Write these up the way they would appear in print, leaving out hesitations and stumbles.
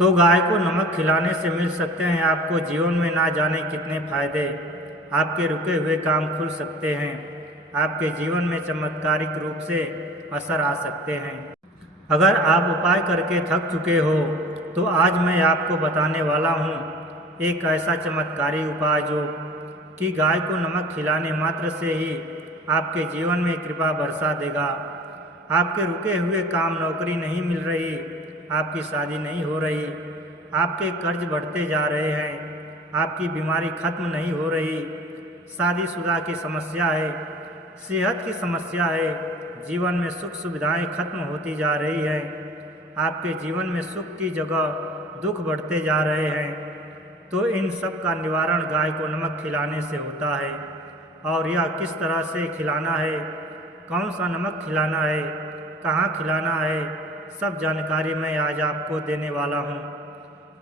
तो गाय को नमक खिलाने से मिल सकते हैं आपको जीवन में ना जाने कितने फायदे। आपके रुके हुए काम खुल सकते हैं। आपके जीवन में चमत्कारिक रूप से असर आ सकते हैं। अगर आप उपाय करके थक चुके हो तो आज मैं आपको बताने वाला हूँ एक ऐसा चमत्कारी उपाय जो कि गाय को नमक खिलाने मात्र से ही आपके जीवन में कृपा बरसा देगा। आपके रुके हुए काम, नौकरी नहीं मिल रही, आपकी शादी नहीं हो रही, आपके कर्ज बढ़ते जा रहे हैं, आपकी बीमारी खत्म नहीं हो रही, शादीशुदा की समस्या है, सेहत की समस्या है, जीवन में सुख सुविधाएं खत्म होती जा रही है, आपके जीवन में सुख की जगह दुख बढ़ते जा रहे हैं, तो इन सब का निवारण गाय को नमक खिलाने से होता है। और यह किस तरह से खिलाना है, कौन सा नमक खिलाना है, कहाँ खिलाना है, सब जानकारी मैं आज आपको देने वाला हूँ,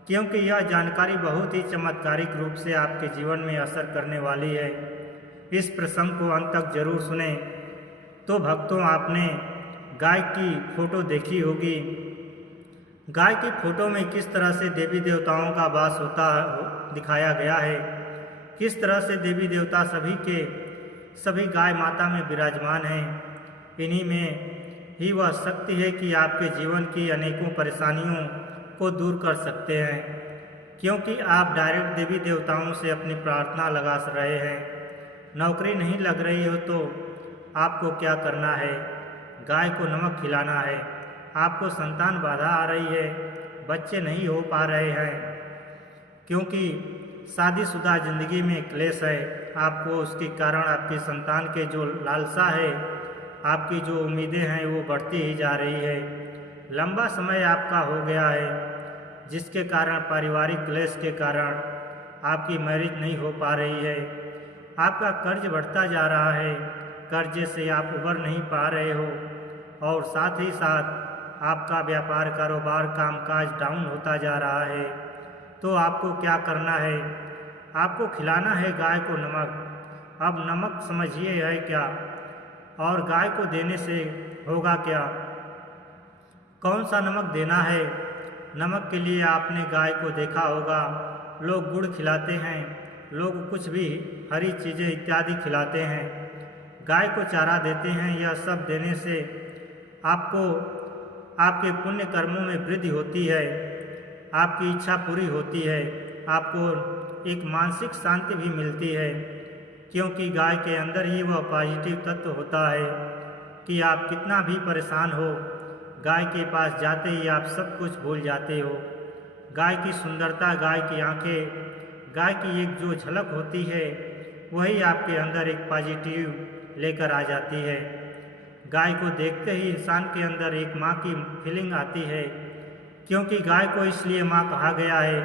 क्योंकि यह जानकारी बहुत ही चमत्कारिक रूप से आपके जीवन में असर करने वाली है। इस प्रसंग को अंत तक जरूर सुने। तो भक्तों, आपने गाय की फोटो देखी होगी। गाय की फोटो में किस तरह से देवी देवताओं का वास होता दिखाया गया है, किस तरह से देवी देवता सभी गाय माता में विराजमान हैं। इन्हीं में ही वह शक्ति है कि आपके जीवन की अनेकों परेशानियों को दूर कर सकते हैं, क्योंकि आप डायरेक्ट देवी देवताओं से अपनी प्रार्थना लगा रहे हैं। नौकरी नहीं लग रही हो तो आपको क्या करना है, गाय को नमक खिलाना है। आपको संतान बाधा आ रही है, बच्चे नहीं हो पा रहे हैं, क्योंकि शादीशुदा जिंदगी में क्लेश है, आपको उसके कारण आपके संतान के जो लालसा है, आपकी जो उम्मीदें हैं वो बढ़ती ही जा रही है। लंबा समय आपका हो गया है, जिसके कारण पारिवारिक क्लेश के कारण आपकी मैरिज नहीं हो पा रही है। आपका कर्ज बढ़ता जा रहा है, कर्जे से आप उबर नहीं पा रहे हो, और साथ ही साथ आपका व्यापार, कारोबार, कामकाज डाउन होता जा रहा है। तो आपको क्या करना है, आपको खिलाना है गाय को नमक। अब नमक समझिए है क्या, और गाय को देने से होगा क्या, कौन सा नमक देना है। नमक के लिए आपने गाय को देखा होगा, लोग गुड़ खिलाते हैं, लोग कुछ भी हरी चीज़ें इत्यादि खिलाते हैं, गाय को चारा देते हैं। यह सब देने से आपको आपके पुण्य कर्मों में वृद्धि होती है, आपकी इच्छा पूरी होती है, आपको एक मानसिक शांति भी मिलती है, क्योंकि गाय के अंदर ही वह पॉजिटिव तत्व होता है कि आप कितना भी परेशान हो, गाय के पास जाते ही आप सब कुछ भूल जाते हो। गाय की सुंदरता, गाय की आंखें, गाय की एक जो झलक होती है, वही आपके अंदर एक पॉजिटिव लेकर आ जाती है। गाय को देखते ही इंसान के अंदर एक माँ की फीलिंग आती है, क्योंकि गाय को इसलिए माँ कहा गया है।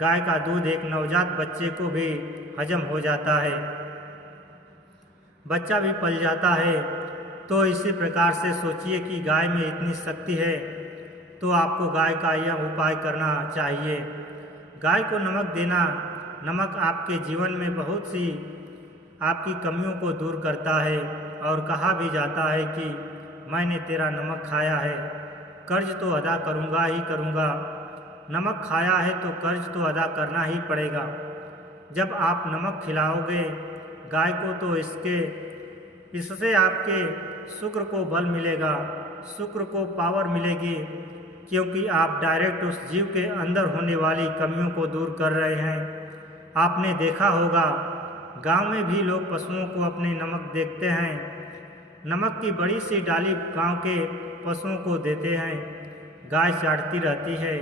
गाय का दूध एक नवजात बच्चे को भी हजम हो जाता है, बच्चा भी पल जाता है। तो इसी प्रकार से सोचिए कि गाय में इतनी शक्ति है, तो आपको गाय का यह उपाय करना चाहिए। गाय को नमक देना, नमक आपके जीवन में बहुत सी आपकी कमियों को दूर करता है, और कहा भी जाता है कि मैंने तेरा नमक खाया है, कर्ज तो अदा करूँगा ही करूँगा। नमक खाया है तो कर्ज तो अदा करना ही पड़ेगा। जब आप नमक खिलाओगे गाय को तो इससे आपके शुक्र को बल मिलेगा, शुक्र को पावर मिलेगी, क्योंकि आप डायरेक्ट उस जीव के अंदर होने वाली कमियों को दूर कर रहे हैं। आपने देखा होगा, गांव में भी लोग पशुओं को अपने नमक देखते हैं, नमक की बड़ी सी डाली गांव के पशुओं को देते हैं। गाय चाटती रहती है,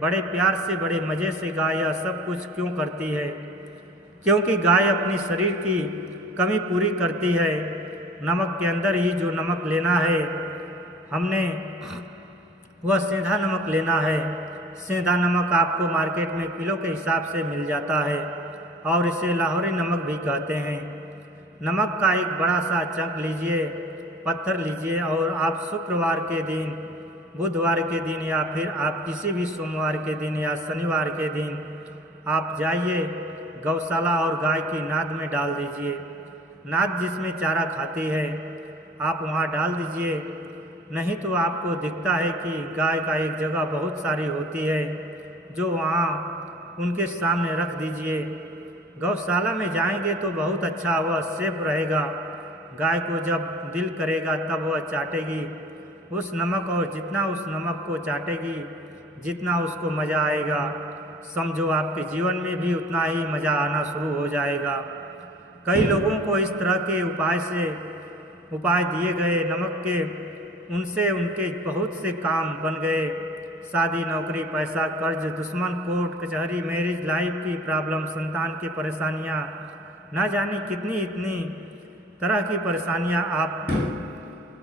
बड़े प्यार से, बड़े मज़े से गाय यह सब कुछ क्यों करती है, क्योंकि गाय अपनी शरीर की कमी पूरी करती है। नमक के अंदर ही जो नमक लेना है हमने, वह सेंधा नमक लेना है। सेंधा नमक आपको मार्केट में किलो के हिसाब से मिल जाता है, और इसे लाहौरी नमक भी कहते हैं। नमक का एक बड़ा सा चंक लीजिए, पत्थर लीजिए, और आप शुक्रवार के दिन, बुधवार के दिन, या फिर आप किसी भी सोमवार के दिन या शनिवार के दिन आप जाइए गौशाला और गाय की नाद में डाल दीजिए। नाद जिसमें चारा खाती है, आप वहाँ डाल दीजिए। नहीं तो आपको दिखता है कि गाय का एक जगह बहुत सारी होती है, जो वहाँ उनके सामने रख दीजिए। गौशाला में जाएंगे तो बहुत अच्छा, वह सेफ रहेगा। गाय को जब दिल करेगा तब वह चाटेगी उस नमक, और जितना उस नमक को चाटेगी जितना उसको मज़ा आएगा, समझो आपके जीवन में भी उतना ही मज़ा आना शुरू हो जाएगा। कई लोगों को इस तरह के उपाय दिए गए नमक के, उनसे उनके बहुत से काम बन गए। शादी, नौकरी, पैसा, कर्ज, दुश्मन, कोर्ट कचहरी, मैरिज लाइफ की प्रॉब्लम, संतान की परेशानियाँ, ना जाने कितनी इतनी तरह की परेशानियाँ।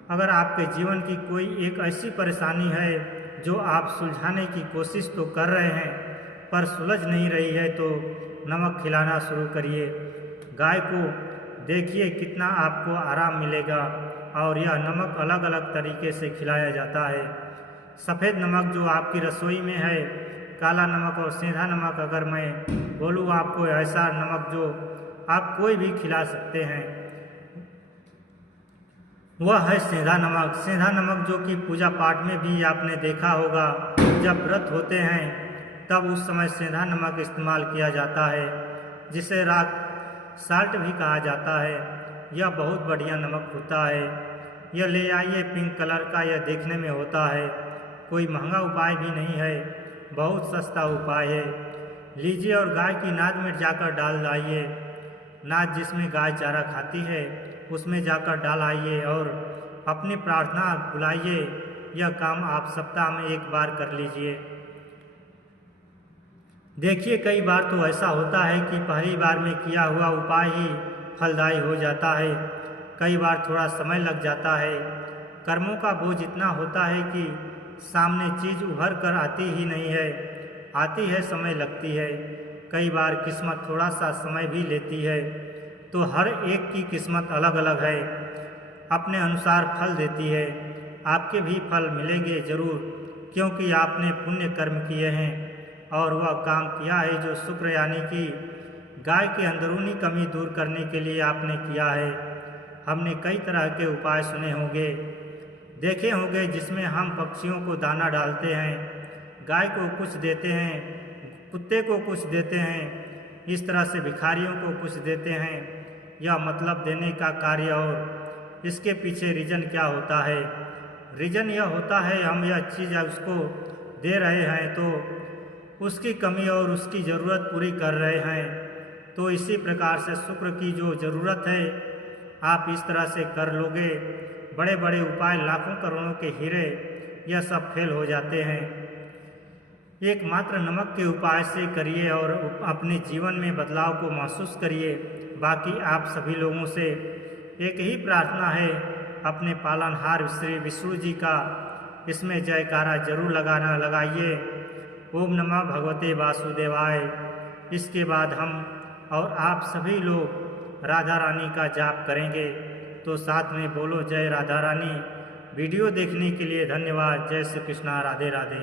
अगर आपके जीवन की कोई एक ऐसी परेशानी है जो आप सुलझाने की कोशिश तो कर रहे हैं पर सुलझ नहीं रही है, तो नमक खिलाना शुरू करिए। गाय को देखिए कितना आपको आराम मिलेगा। और यह नमक अलग अलग तरीके से खिलाया जाता है। सफ़ेद नमक जो आपकी रसोई में है, काला नमक और सेंधा नमक, अगर मैं बोलूँ आपको ऐसा नमक जो आप कोई भी खिला सकते हैं, वह है सेंधा नमक। सेंधा नमक जो कि पूजा पाठ में भी आपने देखा होगा, जब व्रत होते हैं तब उस समय सेंधा नमक इस्तेमाल किया जाता है, जिसे राक साल्ट भी कहा जाता है। यह बहुत बढ़िया नमक होता है। यह ले आइए, पिंक कलर का यह देखने में होता है। कोई महंगा उपाय भी नहीं है, बहुत सस्ता उपाय है। लीजिए और गाय की नाद में जाकर डाल लाइए। नाद जिसमें गाय चारा खाती है उसमें जाकर डाल आइए और अपनी प्रार्थना बुलाइए। यह काम आप सप्ताह में एक बार कर लीजिए। देखिए कई बार तो ऐसा होता है कि पहली बार में किया हुआ उपाय ही फलदायी हो जाता है, कई बार थोड़ा समय लग जाता है। कर्मों का बोझ इतना होता है कि सामने चीज़ उभर कर आती ही नहीं है, आती है समय लगती है। कई बार किस्मत थोड़ा सा समय भी लेती है। तो हर एक की किस्मत अलग अलग है, अपने अनुसार फल देती है। आपके भी फल मिलेंगे ज़रूर, क्योंकि आपने पुण्य कर्म किए हैं और वह काम किया है जो शुक्र यानी कि गाय के अंदरूनी कमी दूर करने के लिए आपने किया है। हमने कई तरह के उपाय सुने होंगे, देखे होंगे, जिसमें हम पक्षियों को दाना डालते हैं, गाय को कुछ देते हैं, कुत्ते को कुछ देते हैं, इस तरह से भिखारियों को कुछ देते हैं। यह मतलब देने का कार्य, और इसके पीछे रीज़न क्या होता है? रीज़न यह होता है हम यह चीज़ उसको दे रहे हैं तो उसकी कमी और उसकी ज़रूरत पूरी कर रहे हैं। तो इसी प्रकार से शुक्र की जो ज़रूरत है आप इस तरह से कर लोगे, बड़े बड़े उपाय, लाखों करोड़ों के हीरे, यह सब फेल हो जाते हैं। एकमात्र नमक के उपाय से करिए और अपने जीवन में बदलाव को महसूस करिए। बाकी आप सभी लोगों से एक ही प्रार्थना है, अपने पालनहार श्री विष्णु जी का इसमें जयकारा जरूर लगाइए। ओम नमः भगवते वासुदेवाय। इसके बाद हम और आप सभी लोग राधा रानी का जाप करेंगे, तो साथ में बोलो जय राधा रानी। वीडियो देखने के लिए धन्यवाद। जय श्री कृष्णा, राधे राधे।